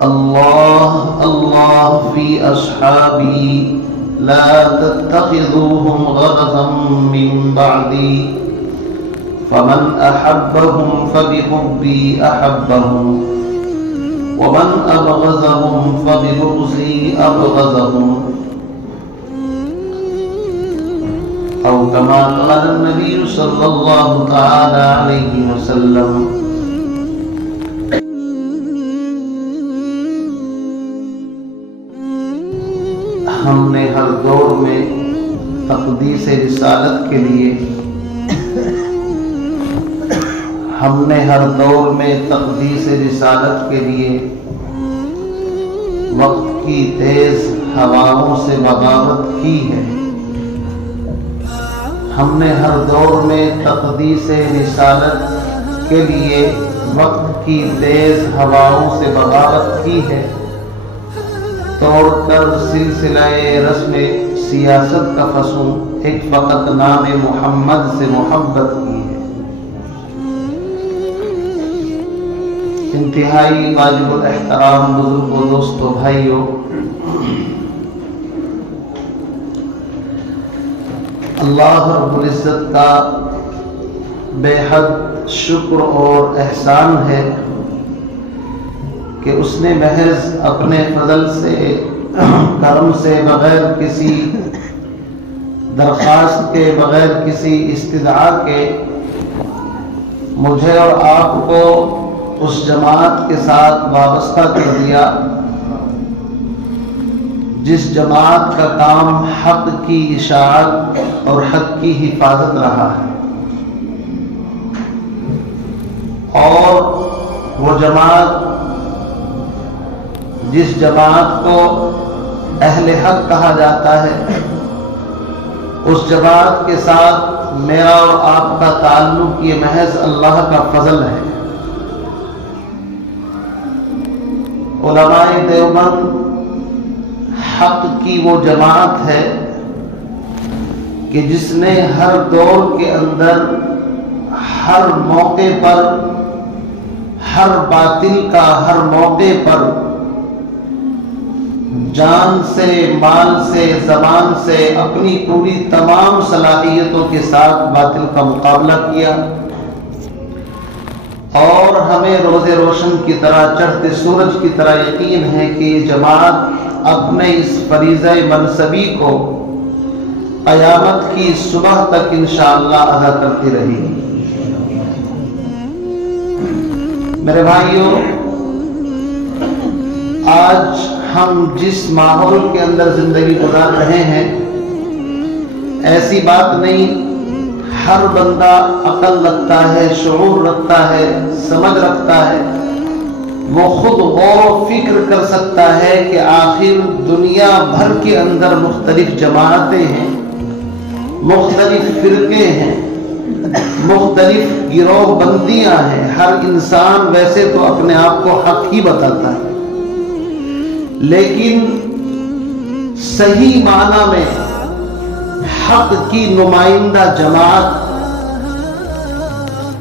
الله الله في أصحابي لا تتخذوهم غرضا من بعدي فمن أحبهم فبحبي أحبهم ومن أبغضهم فببغضي أبغضهم أو كما قال النبي صلى الله تعالى عليه وسلم. ہم نے ہر دور میں تقدیس رسالت کے لیے تقدیس رسالت کے لیے وقت کی تیز ہواؤں سے بغاوت کی ہے. ہم نے ہر دور میں تقدیس رسالت کے لیے وقت کی تیز ہواؤں سے بغاوت کی ہے. توڑ کر سلسلہ رسم سیاست کا فسوں ایک فقط نام محمد سے محبت کی ہے. انتہائی واجب الاحترام بزرگوں، دوستوں، بھائیوں، اللہ رب العزت کا بے حد شکر اور احسان ہے کہ اس نے محض اپنے فضل سے، کرم سے، بغیر کسی درخواست کے، بغیر کسی استدعا کے مجھے اور آپ کو اس جماعت کے ساتھ وابستہ کر دیا جس جماعت کا کام حق کی اشاعت اور حق کی حفاظت رہا ہے. اور وہ جماعت، جس جماعت کو اہل حق کہا جاتا ہے، اس جماعت کے ساتھ میرا اور آپ کا تعلق یہ محض اللہ کا فضل ہے. علماء دیوبند حق کی وہ جماعت ہے کہ جس نے ہر دور کے اندر، ہر موقع پر، ہر باطل کا ہر موقع پر جان سے، مال سے، زبان سے، اپنی پوری تمام صلاحیتوں کے ساتھ باطل کا مقابلہ کیا، اور ہمیں روز روشن کی طرح، چڑھتے سورج کی طرح یقین ہے کہ یہ جماعت اپنے اس فریضہ منصبی کو قیامت کی صبح تک انشاءاللہ ادا کرتی رہے گی. میرے بھائیوں، آج ہم جس ماحول کے اندر زندگی گزار رہے ہیں، ایسی بات نہیں، ہر بندہ عقل رکھتا ہے، شعور رکھتا ہے، سمجھ رکھتا ہے، وہ خود غور و فکر کر سکتا ہے کہ آخر دنیا بھر کے اندر مختلف جماعتیں ہیں، مختلف فرقے ہیں، مختلف گروہ بندیاں ہیں. ہر انسان ویسے تو اپنے آپ کو حق ہی بتاتا ہے، لیکن صحیح معنی میں حق کی نمائندہ جماعت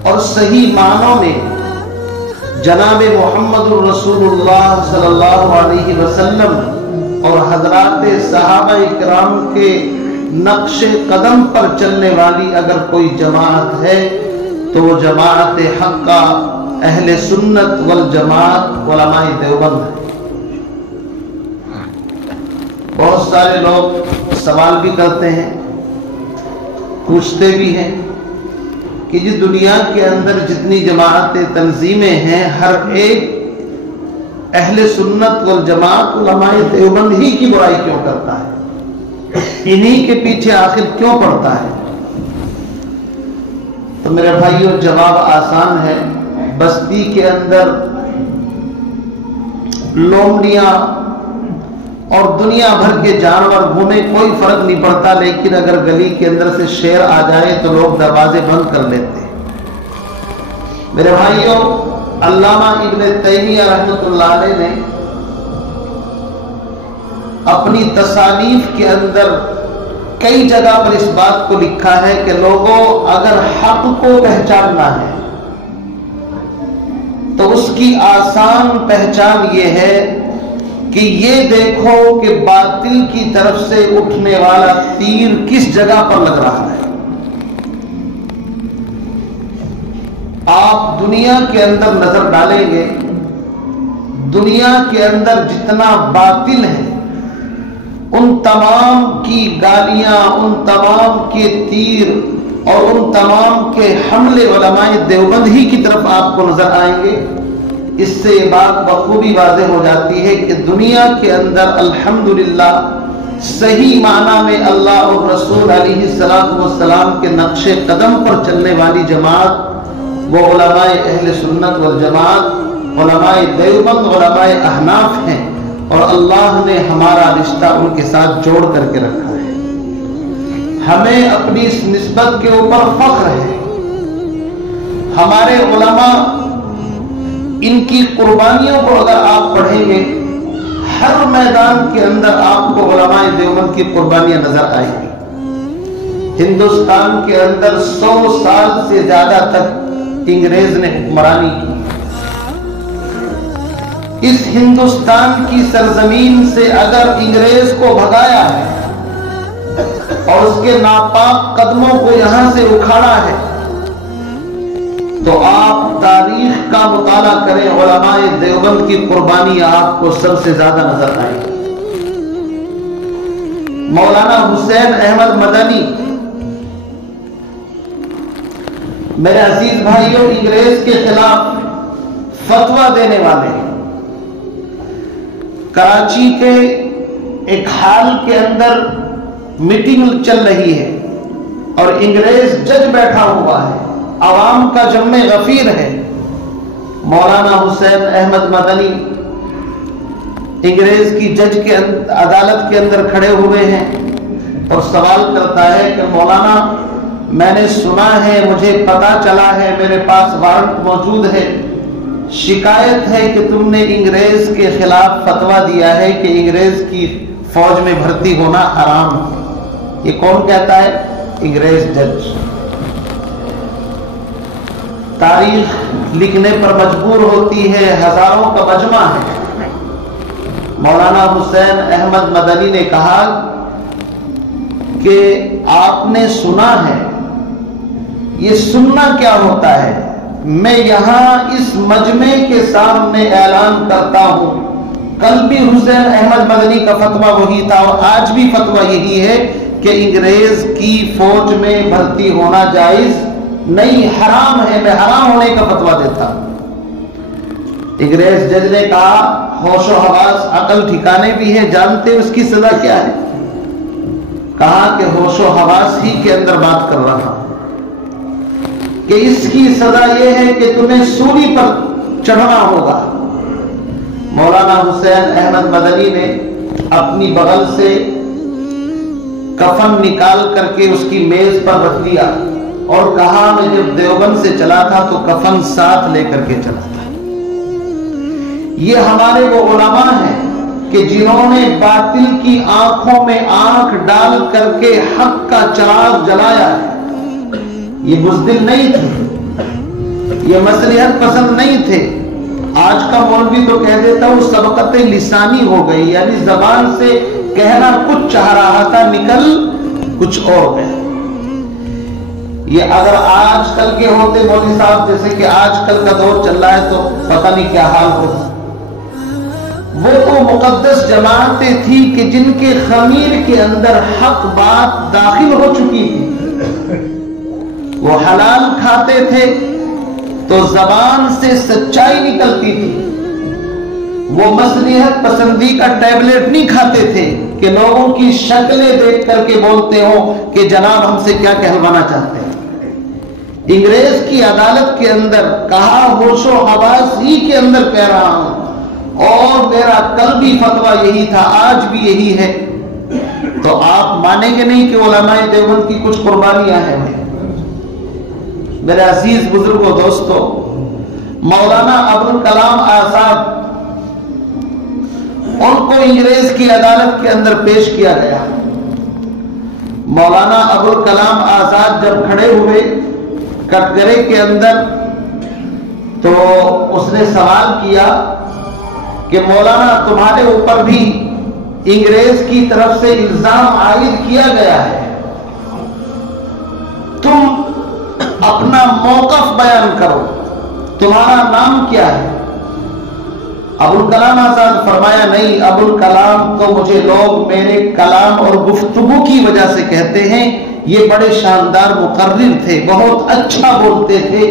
اور صحیح معنوں میں جناب محمد الرسول اللہ صلی اللہ علیہ وسلم اور حضرات صحابہ اکرام کے نقش قدم پر چلنے والی اگر کوئی جماعت ہے تو وہ جماعت حق کا اہل سنت والجماعت علماء دیوبند ہے. بہت سارے لوگ سوال بھی کرتے ہیں، پوچھتے بھی ہیں کہ یہ دنیا کے اندر جتنی جماعتیں، تنظیمیں ہیں، ہر ایک اہل سنت والجماعت علماء دیوبند ہی کی برائی کیوں کرتا ہے؟ انہی کے پیچھے آخر کیوں پڑتا ہے؟ تو میرے بھائیوں، جواب آسان ہے. بستی کے اندر لومڑیاں اور دنیا بھر کے جانور گھومے، کوئی فرق نہیں پڑتا، لیکن اگر گلی کے اندر سے شیر آ جائے تو لوگ دروازے بند کر لیتے. میرے بھائیوں، علامہ ابن تیمیہ رحمۃ اللہ علیہ نے اپنی تصانیف کے اندر کئی جگہ پر اس بات کو لکھا ہے کہ لوگوں، اگر حق کو پہچاننا ہے تو اس کی آسان پہچان یہ ہے کہ یہ دیکھو کہ باطل کی طرف سے اٹھنے والا تیر کس جگہ پر لگ رہا ہے۔ آپ دنیا کے اندر نظر ڈالیں گے، دنیا کے اندر جتنا باطل ہے ان تمام کی گالیاں، ان تمام کے تیر اور ان تمام کے حملے علماء دیوبند ہی کی طرف آپ کو نظر آئیں گے۔ اس سے یہ بات بخوبی واضح ہو جاتی ہے کہ دنیا کے اندر الحمدللہ صحیح معنی میں اللہ اور رسول علیہ السلام کے نقش قدم پر چلنے والی جماعت وہ علماء اہل سنت والجماعت، علماء دیوبند، علماء احناف ہیں، اور اللہ نے ہمارا رشتہ ان کے ساتھ جوڑ کر کے رکھا ہے۔ ہمیں اپنی اس نسبت کے اوپر فخر ہے۔ ہمارے علماء، ان کی قربانیوں کو اگر آپ پڑھیں گے، ہر میدان کے اندر آپ کو علماء دیوبند کی قربانیاں نظر آئیں گی۔ ہندوستان کے اندر 100 سال سے زیادہ تک انگریز نے حکمرانی کی۔ اس ہندوستان کی سرزمین سے اگر انگریز کو بھگایا ہے اور اس کے ناپاک قدموں کو یہاں سے اکھاڑا ہے، تو آپ تاریخ کا مطالعہ کریں، علماء دیوبند کی قربانی آپ کو سب سے زیادہ نظر آئے گی۔ مولانا حسین احمد مدنی، میرے عزیز بھائیوں، انگریز کے خلاف فتویٰ دینے والے ہیں۔ کراچی کے ایک ہال کے اندر میٹنگ چل رہی ہے اور انگریز جج بیٹھا ہوا ہے، عوام کا جمع غفیر ہے۔ مولانا حسین احمد مدنی انگریز کی جج کے عدالت کے اندر کھڑے ہوئے ہیں اور سوال کرتا ہے کہ مولانا، میں نے سنا ہے، مجھے پتا چلا ہے، میرے پاس وارنٹ موجود ہے، شکایت ہے کہ تم نے انگریز کے خلاف فتویٰ دیا ہے کہ انگریز کی فوج میں بھرتی ہونا حرام ہے۔ یہ کون کہتا ہے؟ انگریز جج۔ تاریخ لکھنے پر مجبور ہوتی ہے، ہزاروں کا مجمع ہے۔ مولانا حسین احمد مدنی نے کہا کہ آپ نے سنا ہے، یہ سننا کیا ہوتا ہے؟ میں یہاں اس مجمع کے سامنے اعلان کرتا ہوں، کل بھی حسین احمد مدنی کا فتویٰ وہی تھا اور آج بھی فتویٰ یہی ہے کہ انگریز کی فوج میں بھرتی ہونا جائز نہیں، حرام ہے، میں حرام ہونے کا فتویٰ دیتا ہوں۔ انگریز جج نے کہا، ہوش و حواس، عقل ٹھکانے بھی ہے، جانتے اس کی سزا کیا ہے؟ کہا کہ ہوش و حواس ہی کے اندر بات کر رہا ہوں کہ اس کی سزا یہ ہے کہ تمہیں سولی پر چڑھنا ہوگا۔ مولانا حسین احمد مدنی نے اپنی بغل سے کفن نکال کر کے اس کی میز پر رکھ دیا اور کہا، میں جب دیوبند سے چلا تھا تو کفن ساتھ لے کر کے چلا تھا۔ یہ ہمارے وہ علماء ہیں کہ جنہوں نے باطل کی آنکھوں میں آنکھ ڈال کر کے حق کا چراغ جلایا ہے۔ یہ بزدل نہیں تھے، یہ مصلحت پسند نہیں تھے۔ آج کا مولوی تو کہہ دیتا ہوں سبقت لسانی ہو گئی، یعنی زبان سے کہنا کچھ چاہ رہا تھا، نکل کچھ اور گیا۔ یہ اگر آج کل کے ہوتے مولوی صاحب، جیسے کہ آج کل کا دور چل رہا ہے، تو پتہ نہیں کیا حال ہوگا۔ وہ تو مقدس جماعتیں تھی کہ جن کے خمیر کے اندر حق بات داخل ہو چکی تھی، وہ حلال کھاتے تھے تو زبان سے سچائی نکلتی تھی۔ وہ مصلحت پسندی کا ٹیبلٹ نہیں کھاتے تھے کہ لوگوں کی شکلیں دیکھ کر کے بولتے ہو کہ جناب ہم سے کیا کہلوانا چاہتے ہیں۔ انگریز کی عدالت کے اندر کہا، ہوش و حواس ہی کے اندر کہہ رہا ہوں، اور میرا کل بھی فتویٰ یہی تھا، آج بھی یہی ہے۔ تو آپ مانیں گے نہیں کہ علماء دیوبند کی کچھ قربانیاں ہیں۔ میرے عزیز بزرگوں، دوستو، مولانا ابوالکلام آزاد، ان کو انگریز کی عدالت کے اندر پیش کیا گیا۔ مولانا ابوالکلام آزاد جب کھڑے ہوئے کٹگرے کے اندر، تو اس نے سوال کیا کہ مولانا تمہارے اوپر بھی انگریز کی طرف سے الزام عائد کیا گیا ہے، تم اپنا موقف بیان کرو، تمہارا نام کیا ہے؟ ابوالکلام آزاد فرمایا نہیں، ابوالکلام تو مجھے لوگ میرے کلام اور گفتگو کی وجہ سے کہتے ہیں، یہ بڑے شاندار مقرر تھے، بہت اچھا بولتے تھے،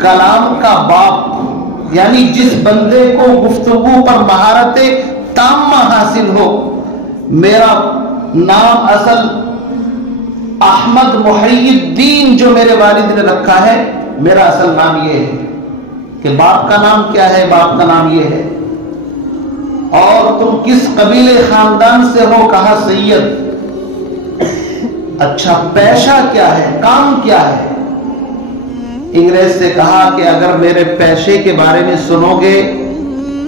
کلام کا باپ، یعنی جس بندے کو گفتگو پر مہارت تامہ حاصل ہو۔ میرا نام اصل احمد محی الدین جو میرے والد نے رکھا ہے، میرا اصل نام یہ ہے کہ باپ کا نام کیا ہے؟ باپ کا نام یہ ہے۔ اور تم کس قبیلے خاندان سے ہو؟ کہا سید۔ اچھا پیشہ کیا ہے، کام کیا ہے؟ انگریز سے کہا کہ اگر میرے پیشے کے بارے میں سنو گے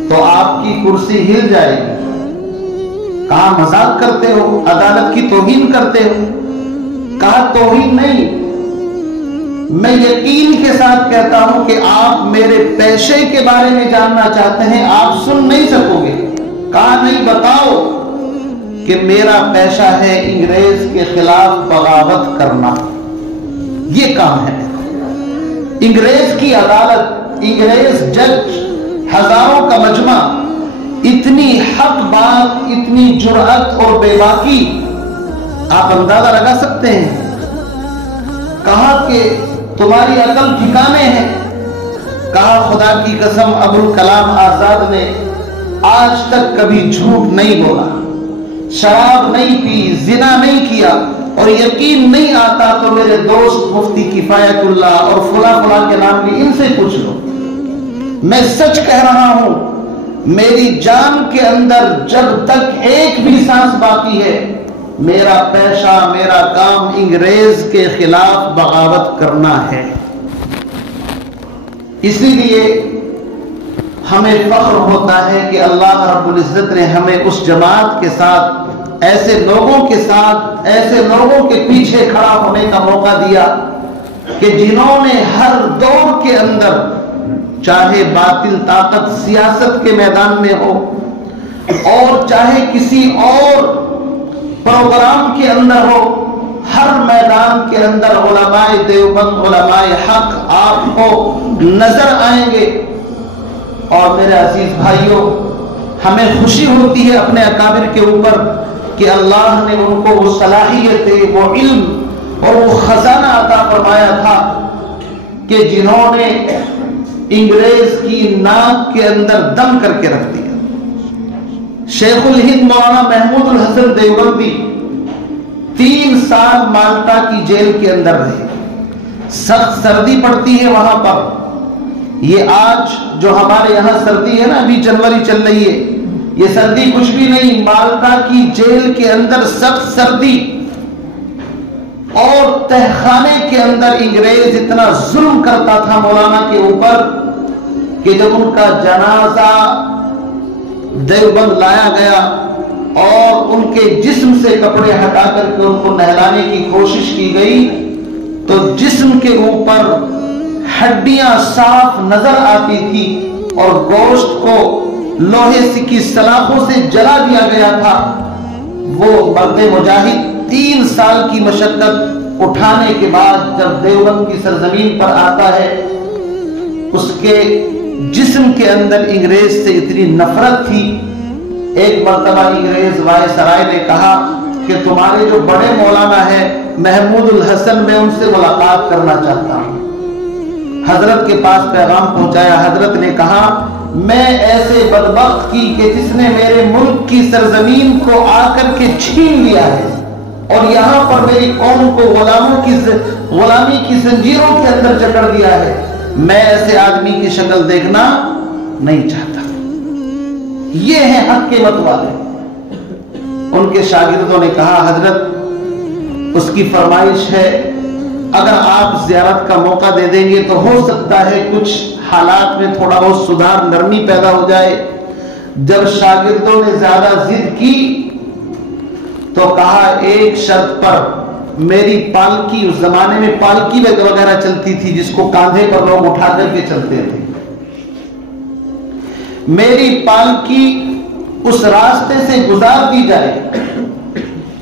تو آپ کی کرسی ہل جائے گی۔ کہا مذاق کرتے ہو، عدالت کی توہین کرتے ہو؟ کہا توہین نہیں، میں یقین کے ساتھ کہتا ہوں کہ آپ میرے پیشے کے بارے میں جاننا چاہتے ہیں، آپ سن نہیں سکو گے۔ کہا نہیں، بتاؤ کہ میرا پیشہ ہے انگریز کے خلاف بغاوت کرنا، یہ کام ہے۔ انگریز کی عدالت، انگریز جج، ہزاروں کا مجمع، اتنی حق بات، اتنی جرأت اور بے باکی، آپ اندازہ لگا سکتے ہیں۔ کہا کہ تمہاری عقل ٹھکانے ہے؟ کہا خدا کی قسم ابوالکلام آزاد نے آج تک کبھی جھوٹ نہیں بولا، شراب نہیں پی، زنا نہیں کیا، اور یقین نہیں آتا تو میرے دوست مفتی کفایت اللہ اور فلاں فلاں کے نام بھی ان سے پوچھ لو۔ میں سچ کہہ رہا ہوں، میری جان کے اندر جب تک ایک بھی سانس باقی ہے، میرا پیشہ، میرا کام انگریز کے خلاف بغاوت کرنا ہے۔ اسی لیے ہمیں فخر ہوتا ہے کہ اللہ رب العزت نے ہمیں اس جماعت کے ساتھ، ایسے لوگوں کے ساتھ، ایسے لوگوں کے پیچھے کھڑا ہونے کا موقع دیا کہ جنہوں نے ہر دور کے اندر، چاہے باطل طاقت سیاست کے میدان میں ہو اور چاہے کسی اور پروگرام کے اندر ہو، ہر میدان کے اندر علماء دیوبند، علماء حق آپ کو نظر آئیں گے۔ اور میرے عزیز بھائیوں، ہمیں خوشی ہوتی ہے اپنے اکابر کے اوپر کہ اللہ نے ان کو وہ صلاحیتیں، وہ علم اور وہ خزانہ عطا فرمایا تھا کہ جنہوں نے انگریز کی ناک کے اندر دم کر کے رکھ دیا۔ شیخ الہند مولانا محمود الحسن دیوبندی 3 سال مالٹا کی جیل کے اندر رہے، سخت سردی پڑتی ہے وہاں پر۔ یہ آج جو ہمارے یہاں سردی ہے نا، ابھی جنوری چل رہی ہے، یہ سردی کچھ بھی نہیں، مالٹا کی جیل کے اندر سخت سردی، اور تہخانے کے اندر انگریز اتنا ظلم کرتا تھا مولانا کے اوپر کہ جب ان کا جنازہ دیوبند لایا گیا اور ان کے جسم سے کپڑے ہٹا کر کے ان کو نہلانے کی کوشش کی گئی تو جسم کے اوپر ہڈیاں صاف نظر آتی تھی اور گوشت کو لوہے کی سلاخوں سے جلا دیا گیا تھا۔ وہ مرد مجاہد 3 سال کی مشقت اٹھانے کے بعد جب دیوبند کی سرزمین پر آتا ہے، اس کے جسم کے اندر انگریز سے اتنی نفرت تھی۔ ایک مرتبہ انگریز وائسرائے نے کہا کہ تمہارے جو بڑے مولانا ہیں محمود الحسن، میں ان سے ملاقات کرنا چاہتا ہوں۔ حضرت کے پاس پیغام پہنچایا، حضرت نے کہا میں ایسے بدبخت کی کہ جس نے میرے ملک کی سرزمین کو آ کر کے چھین لیا ہے اور یہاں پر میری قوم کو غلامی کی زنجیروں کے اندر جکڑ دیا ہے، میں ایسے آدمی کی شکل دیکھنا نہیں چاہتا۔ یہ ہیں حق کے مت والے۔ ان کے شاگردوں نے کہا حضرت اس کی فرمائش ہے، اگر آپ زیارت کا موقع دے دیں گے تو ہو سکتا ہے کچھ حالات میں تھوڑا بہت سدھار، نرمی پیدا ہو جائے۔ جب شاگردوں نے زیادہ ضد کی تو کہا ایک شرط پر، میری پالکی، اس زمانے میں پالکی وغیرہ چلتی تھی جس کو کاندھے پر لوگ اٹھا کر کے چلتے تھے، میری پالکی اس راستے سے گزار دی جائے،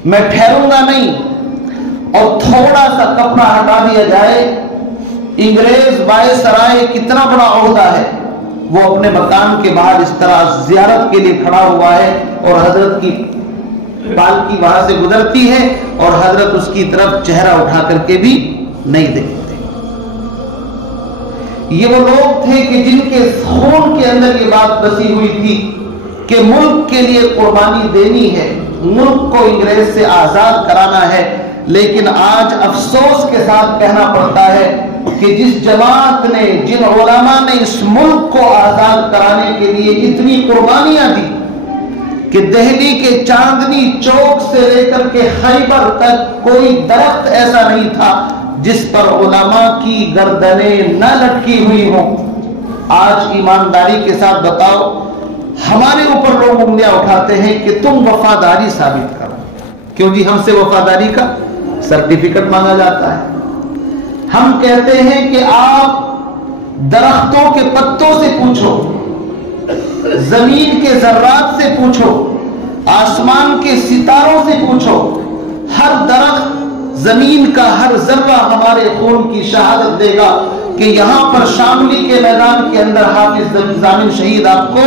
میں ٹھہروں گا نہیں، اور تھوڑا سا کپڑا ہٹا دیا جائے۔ انگریز وائسرائے کتنا بڑا عہدہ ہے، وہ اپنے مکان کے باہر اس طرح زیارت کے لیے کھڑا ہوا ہے، اور حضرت کی پالکی وہاں سے گزرتی ہے اور حضرت اس کی طرف چہرہ اٹھا کر کے بھی نہیں دیکھتے۔ یہ وہ لوگ تھے کہ جن کے خون کے اندر یہ بات بسی ہوئی تھی کہ ملک کے لیے قربانی دینی ہے، ملک کو انگریز سے آزاد کرانا ہے۔ لیکن آج افسوس کے ساتھ کہنا پڑتا ہے کہ جس جماعت نے، جن علماء نے اس ملک کو آزاد کرانے کے لیے اتنی قربانیاں دی کہ دہلی کے چاندنی چوک سے لے کر کے خیبر تک کوئی درخت ایسا نہیں تھا جس پر علماء کی گردنیں نہ لٹکی ہوئی ہوں۔ آج ایمانداری کے ساتھ بتاؤ، ہمارے اوپر لوگ انگلیاں اٹھاتے ہیں کہ تم وفاداری ثابت کرو، کیوں جی ہم سے وفاداری کا سرٹیفکیٹ مانگا جاتا ہے۔ ہم کہتے ہیں کہ آپ درختوں کے پتوں سے پوچھو، زمین کے ذرات سے پوچھو، آسمان کے ستاروں سے پوچھو، ہر درخت، زمین کا ہر ذرہ ہمارے خون کی شہادت دے گا کہ یہاں پر شاملی کے میدان کے اندر حافظ ضامن شہید آپ کو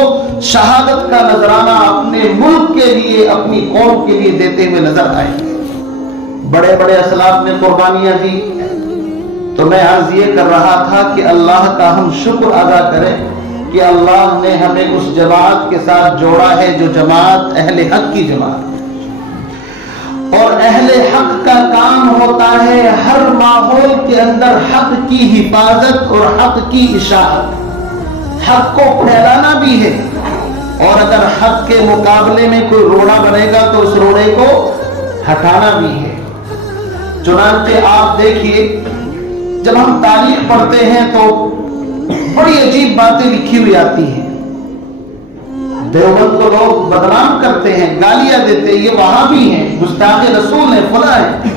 شہادت کا نذرانہ اپنے ملک کے لیے، اپنی قوم کے لیے دیتے ہوئے نظر آئیں گے۔ بڑے بڑے اسلاف نے قربانیاں دی، تو میں عرض یہ کر رہا تھا کہ اللہ کا ہم شکر ادا کریں کہ اللہ نے ہمیں اس جماعت کے ساتھ جوڑا ہے جو جماعت اہل حق کی جماعت ہے۔ اور اہل حق کا کام ہوتا ہے ہر ماحول کے اندر حق کی حفاظت اور حق کی اشاعت، حق کو پھیلانا بھی ہے، اور اگر حق کے مقابلے میں کوئی روڑا بنے گا تو اس روڑے کو ہٹانا بھی ہے۔ چنانچہ آپ دیکھیے، جب ہم تاریخ پڑھتے ہیں تو بڑی عجیب باتیں لکھی ہوئی آتی ہیں۔ دیوبند کو لوگ بدنام کرتے ہیں، گالیاں دیتے ہیں، یہ وہابی ہیں، گستاخ رسول ہیں، فلاں ہیں۔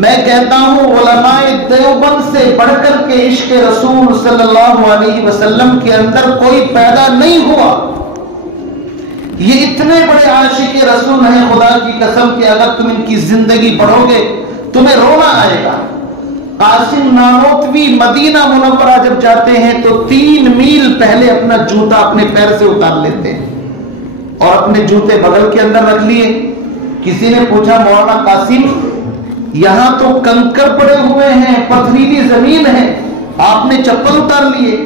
میں کہتا ہوں علماء دیوبند سے بڑھ کر کے عشق رسول صلی اللہ علیہ وسلم کے اندر کوئی پیدا نہیں ہوا۔ یہ اتنے بڑے عاشق رسول ہیں، خدا کی قسم کہ اگر تم ان کی زندگی پڑھو گے تمہیں رونا آئے گا۔ قاسم نانوتوی مدینہ منورہ جب جاتے ہیں تو 3 میل پہلے اپنا جوتا اپنے پیر سے اتار لیتے ہیں اور اپنے جوتے بغل کے اندر رکھ لیے۔ کسی نے پوچھا مولانا قاسم، یہاں تو کنکر پڑے ہوئے ہیں، پتھریلی زمین ہے، آپ نے چپل اتار لیے؟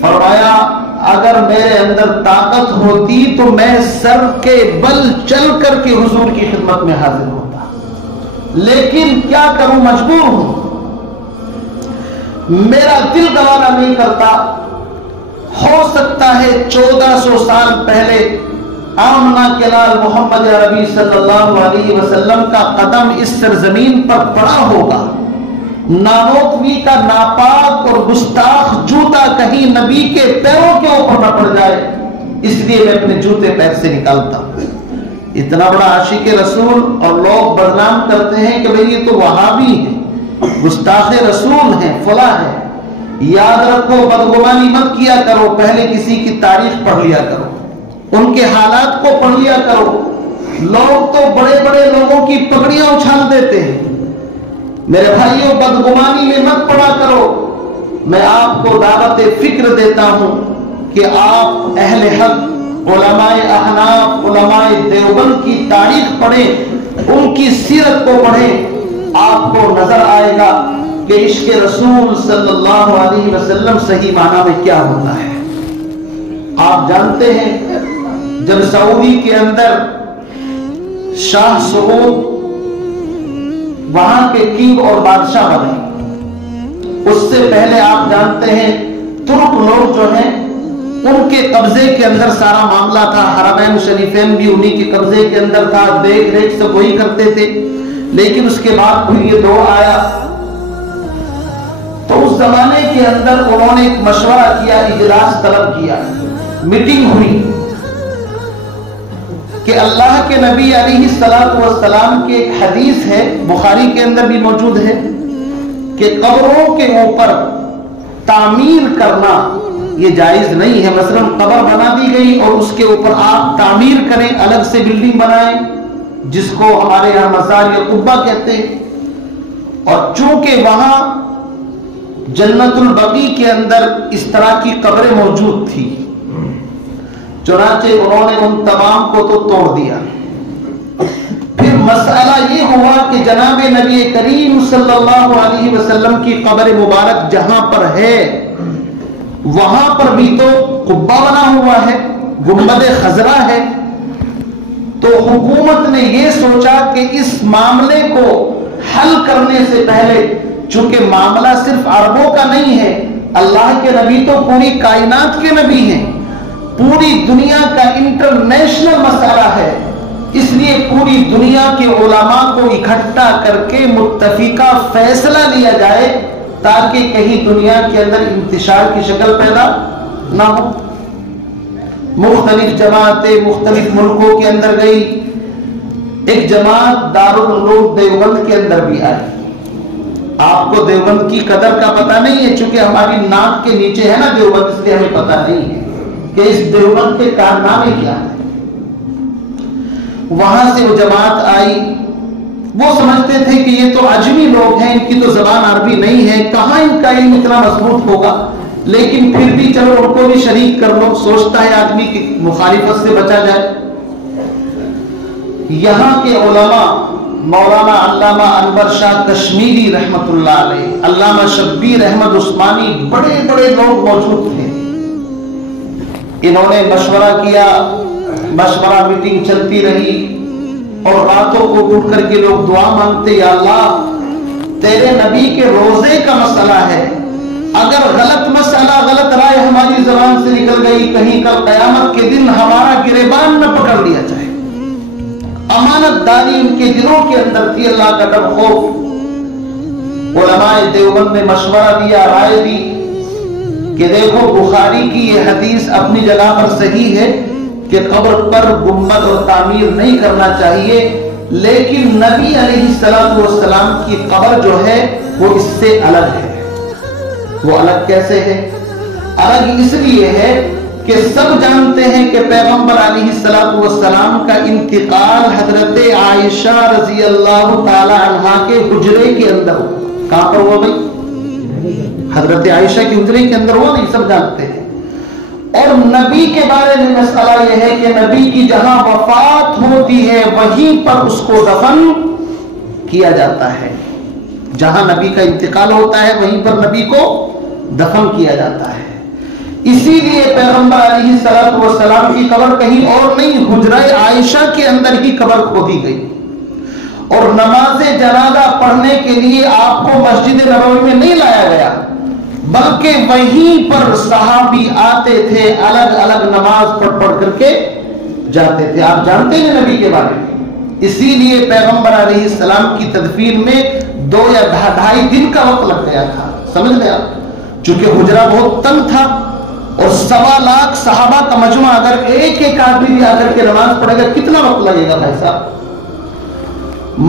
فرمایا اگر میرے اندر طاقت ہوتی تو میں سر کے بل چل کر کے حضور کی خدمت میں حاضر ہوتا، لیکن کیا کروں، مجبور ہوں، میرا دل گوارا نہیں کرتا۔ ہو سکتا ہے 1400 سال پہلے آمنہ کے لال محمد عربی صلی اللہ علیہ وسلم کا قدم اس سرزمین پر پڑا ہوگا، نانوتوی کا ناپاک اور گستاخ جوتا کہیں نبی کے پیروں کے اوپر نہ پڑ جائے، اس لیے میں اپنے جوتے پیر سے نکالتا ہوں۔ اتنا بڑا عاشق رسول اور لوگ بدنام کرتے ہیں کہ بھئی یہ تو وہابی ہے، گستاخ رسول ہیں، فلاں ہیں۔ یاد رکھو، بدگمانی مت کیا کرو، پہلے کسی کی تاریخ پڑھ لیا کرو، ان کے حالات کو پڑھ لیا کرو۔ لوگ تو بڑے بڑے لوگوں کی پگڑیاں اچھال دیتے ہیں، میرے بھائیوں بدگمانی میں مت پڑا کرو۔ میں آپ کو دعوت فکر دیتا ہوں کہ آپ اہل حق، علماء احناف، علماء دیوبند کی تاریخ پڑھیں، ان کی سیرت کو پڑھیں، آپ کو نظر آئے گا کہ عشق رسول صلی اللہ علیہ وسلم صحیح معنی میں کیا ہوتا ہے۔ آپ جانتے ہیں جب سعودی کے اندر شاہ سعود وہاں کے کنگ اور بادشاہ بنے، اس سے پہلے آپ جانتے ہیں ترک لوگ جو ہیں ان کے قبضے کے اندر سارا معاملہ تھا، حرمین شریفین بھی انہی کے قبضے کے اندر تھا، دیکھ ریکھ سب وہی کرتے تھے۔ لیکن اس کے بعد پھر یہ دور آیا تو اس زمانے کے اندر انہوں نے ایک مشورہ کیا، اجلاس طلب کیا، میٹنگ ہوئی کہ اللہ کے نبی علیہ السلام کی ایک حدیث ہے، بخاری کے اندر بھی موجود ہے، کہ قبروں کے اوپر تعمیر کرنا یہ جائز نہیں ہے. مثلا قبر بنا دی گئی اور اس کے اوپر آپ تعمیر کریں, الگ سے بلڈنگ بنائیں, جس کو ہمارے یہاں مزار یا قبہ کہتے ہیں. اور چونکہ وہاں جنت البقیع کے اندر اس طرح کی قبریں موجود تھی, چنانچہ انہوں نے ان تمام کو تو توڑ دیا. پھر مسئلہ یہ ہوا کہ جناب نبی کریم صلی اللہ علیہ وسلم کی قبر مبارک جہاں پر ہے وہاں پر بھی تو قبہ بنا ہوا ہے, گنبد خضرا ہے. تو حکومت نے یہ سوچا کہ اس معاملے کو حل کرنے سے پہلے, چونکہ معاملہ صرف عربوں کا نہیں ہے, اللہ کے نبی تو پوری کائنات کے نبی ہیں, پوری دنیا کا انٹرنیشنل مسئلہ ہے, اس لیے پوری دنیا کے علماء کو اکٹھا کر کے متفقہ فیصلہ لیا جائے تاکہ کہیں دنیا کے اندر انتشار کی شکل پیدا نہ ہو. مختلف جماعتیں مختلف ملکوں کے اندر گئی, ایک جماعت دارالعلوم دیوبند کے اندر بھی آئی. آپ کو دیوبند کی قدر کا پتہ نہیں ہے, چونکہ ہماری ناک کے نیچے ہے نا دیوبند, اس لیے ہمیں پتہ نہیں ہے کہ اس دیوبند کے کارنامے کیا ہیں. وہاں سے وہ جماعت آئی, وہ سمجھتے تھے کہ یہ تو عجمی لوگ ہیں, ان کی تو زبان عربی نہیں ہے, کہاں ان کا علم اتنا مضبوط ہوگا, لیکن پھر بھی چلو ان کو بھی شریک کر لو, سوچتا ہے آدمی کی مخالفت سے بچا جائے. یہاں کے علماء مولانا علامہ انور شاہ کشمیری رحمت اللہ علیہ, علامہ شبیر احمد عثمانی, بڑے بڑے لوگ موجود تھے. انہوں نے مشورہ کیا, مشورہ میٹنگ چلتی رہی, اور راتوں کو اٹھ کر کے لوگ دعا مانگتے, یا اللہ تیرے نبی کے روزے کا مسئلہ ہے, اگر غلط مسئلہ غلط رائے ہماری زبان سے نکل گئی, کہیں کل قیامت کے دن ہمارا گریبان نہ پکڑ لیا جائے. امانت داری ان کے دلوں کے اندر تھی, اللہ کا ڈر خوف. علماء دیوبند نے مشورہ دیا, رائے دی کہ دیکھو بخاری کی یہ حدیث اپنی جگہ پر صحیح ہے کہ قبر پر گنبد اور تعمیر نہیں کرنا چاہیے, لیکن نبی علیہ السلام کی قبر جو ہے وہ اس سے الگ ہے. وہ الگ کیسے ہے؟ الگ اس لیے ہے کہ سب جانتے ہیں کہ پیغمبر علیہ السلام کا انتقال حضرت عائشہ رضی اللہ تعالی عنہا کے حجرے کے اندر ہوا. کہاں پر ہوا بھائی؟ حضرت عائشہ کے حجرے کے اندر ہوا, نہیں سب جانتے ہیں. اور نبی کے بارے میں مسئلہ یہ ہے کہ نبی کی جہاں وفات ہوتی ہے وہیں پر اس کو دفن کیا جاتا ہے. جہاں نبی کا انتقال ہوتا ہے وہیں پر نبی کو دفن کیا جاتا ہے. اسی لیے پیغمبر علیہ السلام کی قبر کہیں اور نہیں, حجرہ عائشہ کے اندر ہی قبر کھودی گئی. اور نماز جنازہ پڑھنے کے لیے آپ کو مسجد نبوی میں نہیں لایا گیا, بلکہ وہیں پر صحابی آتے تھے, الگ الگ نماز پڑھ کر کے جاتے تھے. آپ جانتے ہیں نبی کے بارے میں, اسی لیے پیغمبر علیہ السلام کی تدفین میں 2 یا 2.5 دن کا وقت لگ گیا تھا. سمجھ لیں آپ, چونکہ حجرہ بہت تنگ تھا اور 1.25 لاکھ صحابہ کا مجمع, اگر ایک ایک آدمی بھی آ کر کے نماز پڑھے گا کتنا وقت لگے گا بھائی صاحب.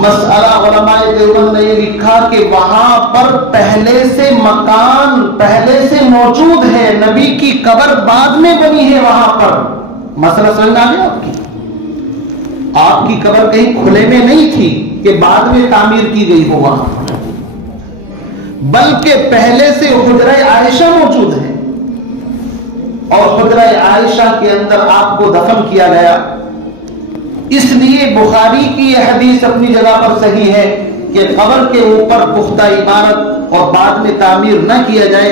مسئلہ علماء دیوبند نے یہ لکھا کہ وہاں پر پہلے سے مکان پہلے سے موجود ہے, نبی کی قبر بعد میں بنی ہے وہاں پر. مسئلہ سمجھ آ گیا آپ کی؟ آپ کی قبر کہیں کھلے میں نہیں تھی کہ بعد میں تعمیر کی گئی ہو وہاں, بلکہ پہلے سے حجرہ عائشہ موجود ہے, اور حجرہ عائشہ کے اندر آپ کو دفن کیا گیا. اس لیے بخاری کی یہ حدیث اپنی جگہ پر صحیح ہے کہ قبر کے اوپر پختہ عمارت اور بعد میں تعمیر نہ کیا جائے,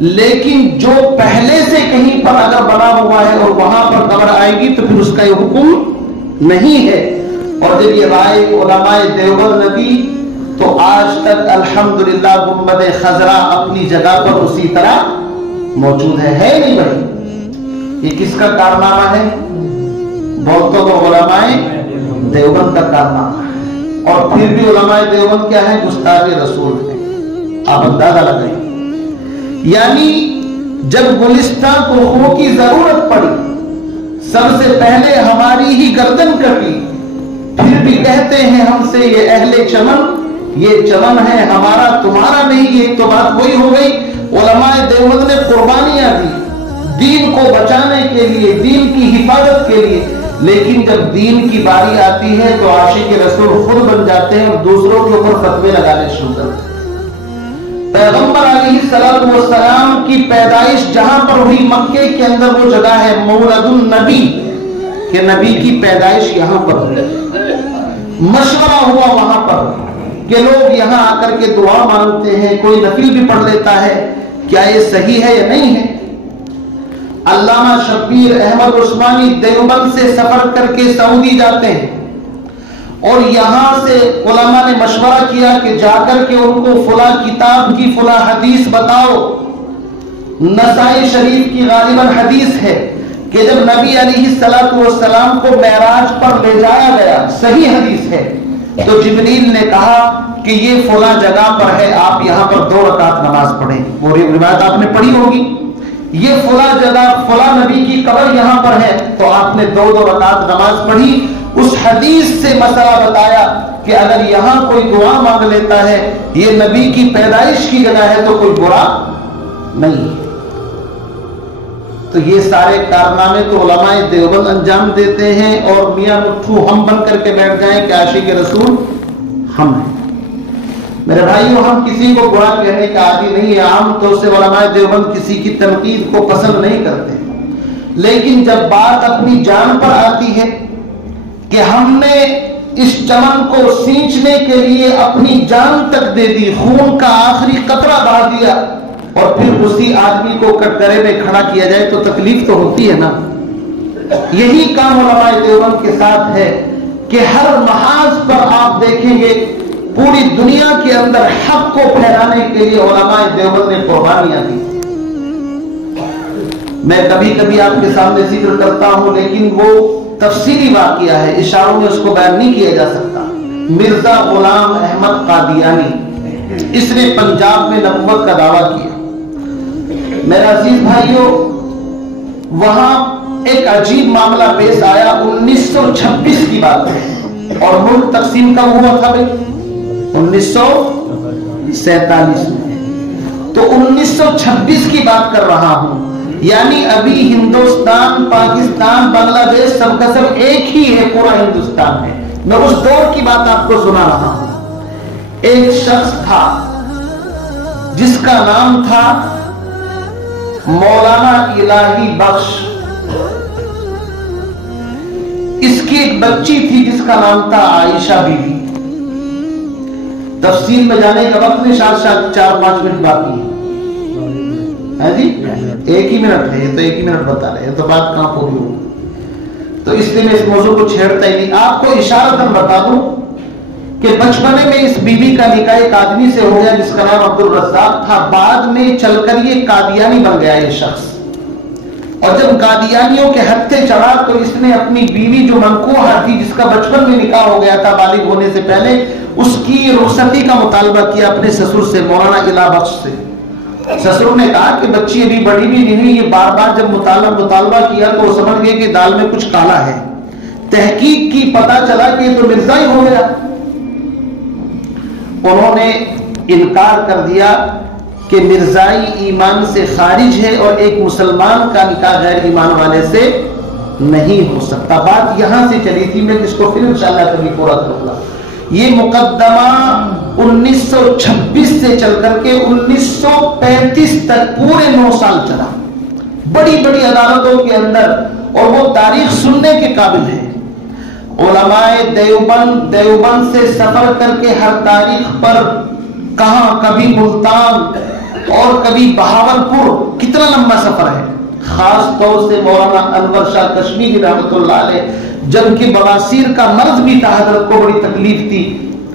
لیکن جو پہلے سے کہیں پر اگر بنا ہوا ہے اور وہاں پر قبر آئے گی تو پھر اس کا یہ حکم نہیں ہے. اور جب یہ رائے علماء دیوبند نبی تو آج تک الحمدللہ گنبد خضرا اپنی جگہ پر اسی طرح موجود ہے نہیں بھائی؟ یہ کس کا کارنامہ ہے؟ بہتوں کو علماء دیوبند کا کارنامہ ہے. اور پھر بھی علماء دیوبند کیا ہے؟ گستاخ رسول ہے. آپ اندازہ لگائیں, یعنی جب گلستان کوہوں کی ضرورت پڑی سب سے پہلے ہماری ہی گردن کٹی, پھر بھی کہتے ہیں ہم سے یہ اہل چمن, یہ چمن ہے ہمارا تمہارا نہیں. یہ تو بات وہی ہو گئی, علماء دیوبند نے قربانیاں دی, دین کو بچانے کے لیے، دین کی حفاظت کے لیے، لیکن جب دین کی باری آتی ہے تو عاشق رسول خود بن جاتے ہیں اور دوسروں کے اوپر فتوے لگانے شروع کرتے ہیں۔ پیغمبر علیہ السلام کی پیدائش جہاں پر ہوئی مکے کے اندر وہ جگہ ہے مولد النبی، کہ نبی کی پیدائش یہاں پر ہوئی۔ مشورہ ہوا وہاں پر کہ لوگ یہاں آ کر کے دعا مانگتے ہیں، کوئی نفل بھی پڑھ لیتا ہے، کیا یہ صحیح ہے یا نہیں ہے؟ علامہ شبیر احمد عثمانی دیوبند سے سفر کر کے سعودی جاتے ہیں اور یہاں سے علماء نے مشورہ کیا کہ جا کر کے ان کو فلاں کتاب کی فلاں حدیث بتاؤ۔ نسائی شریف کی غالباً حدیث ہے کہ جب نبی علیہ السلام کو معراج پر لے جایا گیا، صحیح حدیث ہے، تو جبریل نے کہا کہ یہ فلاں جگہ پر ہے، آپ یہاں پر 2 رکعت نماز پڑھیں۔ وہ روایت آپ نے پڑھی ہوگی، یہ فلاں جگہ فلاں نبی کی قبر یہاں پر ہے، تو آپ نے 2 رکعت نماز پڑھی۔ اس حدیث سے مسئلہ بتایا کہ اگر یہاں کوئی دعا مانگ لیتا ہے، یہ نبی کی پیدائش کی جگہ ہے، تو کوئی برا نہیں۔ تو یہ سارے کارنامے تو علماء دیوبند انجام دیتے ہیں، اور میاں مٹھو ہم بن کر کے بیٹھ جائیں کہ عاشق رسول ہم ہیں۔ میرے بھائیو، ہم کسی کو برا کہنے کا عادی نہیں ہے، عام طور سے علماء دیوبند کسی کی تنقید کو پسند نہیں کرتے، لیکن جب بات اپنی جان پر آتی ہے کہ ہم نے اس چمن کو سینچنے کے لیے اپنی جان تک دے دی، خون کا آخری قطرہ بہا دیا، اور پھر اسی آدمی کو کٹگرے میں کھڑا کیا جائے تو تکلیف تو ہوتی ہے نا۔ یہی کام علماء دیوبند کے ساتھ ہے کہ ہر محاذ پر آپ دیکھیں گے پوری دنیا کے اندر حق کو پھیلانے کے لیے علماء دیوبند نے قربانیاں دی۔ میں کبھی کبھی آپ کے سامنے ذکر کرتا ہوں، لیکن وہ تفصیلی واقعہ ہے، اشاروں میں اس کو بیان نہیں کیا جا سکتا۔ مرزا غلام احمد قادیانی، اس نے پنجاب میں نبوت کا دعویٰ کیا۔ میرا عزیز بھائیوں، وہاں ایک عجیب معاملہ پیش آیا۔ 1926 کی بات ہے، اور ملک تقسیم کب ہوا تھا بھائی؟ 1947 میں۔ تو 1926 کی بات کر رہا ہوں، یعنی ابھی ہندوستان، پاکستان، بنگلہ دیش سب کا سب ایک ہی ہے، پورا ہندوستان ہے۔ میں اس دور کی بات آپ کو سنا رہا ہوں۔ ایک شخص تھا جس کا نام تھا مولانا الہی بخش۔ اس کی ایک بچی تھی جس کا نام تھا عائشہ بی بی۔ تفصیل میں جانے کا وقت میں شاید 4-5 منٹ باقی ہے جی، 1 ہی منٹ ہے، تو 1 ہی منٹ بتا رہے ہیں، تو بات کہاں پوری ہوگی؟ تو اس لیے میں اس موضوع کو چھیڑتا ہی نہیں۔ آپ کو اشارتاً بتا دوں کہ بچپنے میں اس بی بی کا نکاح ایک آدمی سے ہو گیا جس کا نام عبد الرزاق تھا۔ بعد میں چل کر یہ قادیانی بن گیا یہ شخص، اور جب قادیانیوں کے ہتھے چڑھا تو اس نے اپنی بیوی جو منکوحہ تھی، جس کا بچپن میں نکاح ہو گیا تھا بالغ ہونے سے پہلے، اس کی رخصتی کا مطالبہ کیا اپنے سسر سے، مولانا الہ بخش سے۔ سسر نے کہا کہ بچی ابھی بڑی بھی نہیں ہوئی۔ یہ بار بار جب مطالبہ کیا تو وہ سمجھ گئے کہ دال میں کچھ کالا ہے۔ تحقیق کی، پتا چلا کہ یہ تو مرزا ہی ہو گیا۔ انہوں نے انکار کر دیا کہ مرزائی ایمان سے خارج ہے اور ایک مسلمان کا نکاح غیر ایمان والے سے نہیں ہو سکتا۔ بات یہاں سے چلی تھی، میں اس کو پھر انشاءاللہ کبھی پورا کروں گا۔ یہ مقدمہ 1926 سے چل کر کے 1935 تک پورے 9 سال چلا، بڑی بڑی عدالتوں کے اندر، اور وہ تاریخ سننے کے قابل ہے۔ علماء دیوبند سے سفر کر کے ہر تاریخ پر، کہاں کبھی ملتان اور کبھی بہاولپور، کتنا لمبا سفر ہے۔ خاص طور سے مولانا انور شاہ کشمیری رحمۃ اللہ علیہ، جن کی بواسیر کا مرض بھی تھا، حضرت کو بڑی تکلیف تھی،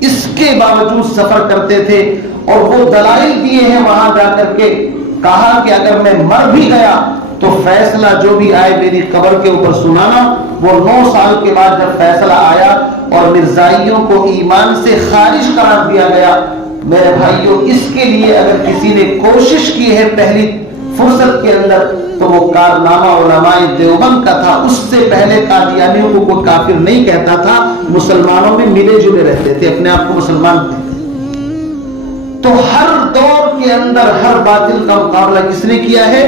اس کے باوجود سفر کرتے تھے، اور وہ دلائل دیے ہیں وہاں جا کر کے۔ کہا کہ اگر میں مر بھی گیا تو فیصلہ جو بھی آئے میری قبر کے اوپر سنانا۔ وہ 9 سال کے بعد جب فیصلہ آیا اور مرزائیوں کو ایمان سے خارج قرار دیا گیا، میرے بھائیوں، اس کے لیے اگر کسی نے کوشش کی ہے پہلی فرصت کے اندر تو وہ کارنامہ علماء دیوبند کا تھا۔ اس سے پہلے قادیانیوں کو کوئی کافر نہیں کہتا تھا، مسلمانوں میں ملے جلے رہتے تھے، اپنے آپ کو مسلمان کہتے تھے۔ تو ہر دور کے اندر ہر باطل کا مقابلہ کس نے کیا ہے؟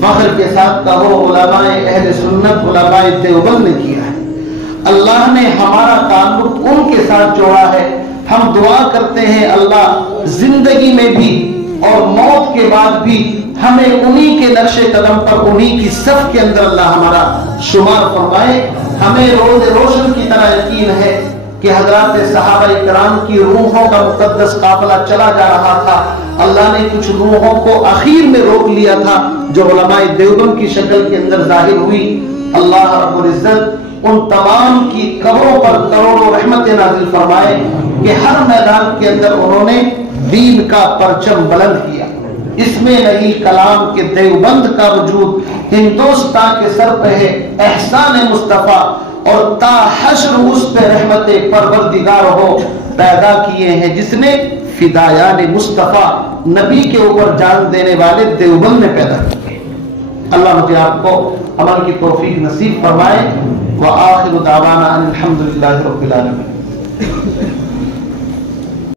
فخر کے ساتھ کہو علماء اہل سنت علماء دیوبند نے کیا ہے۔ اللہ نے ہمارا تعلق ان کے ساتھ جوڑا ہے۔ ہم دعا کرتے ہیں اللہ زندگی میں بھی اور موت کے بعد بھی ہمیں انہی کے نقش قدم پر انہی کی صف کے اندر اللہ ہمارا شمار فرمائے۔ ہمیں روز روشن کی طرح یقین ہے کہ حضرات صحابہ کرام کی روحوں کا مقدس قافلہ چلا جا رہا تھا، اللہ نے کچھ روحوں کو اخیر میں روک لیا تھا جو علماء دیوبند کی شکل کے اندر ظاہر ہوئی۔ اللہ رب العزت ان تمام کی قبروں پر کروڑوں رحمت نازل فرمائے کہ ہر میدان کے اندر انہوں نے دین کا پرچم بلند کیا۔ اس میں نہیں کلام کے دیوبند کا وجود ہندوستان کے سر پہ ہے، احسان مصطفیٰ اور تا حشر اس پہ رحمت پروردگار ہو پیدا کیے ہیں جس نے فدایان مصطفیٰ نبی کے اوپر جان دینے والے دیوبند نے پیدا کیے۔ اللہ مجھے آپ کو عمل کی توفیق نصیب فرمائے۔ وآخر دعوانا ان الحمد للہ رب العالمین۔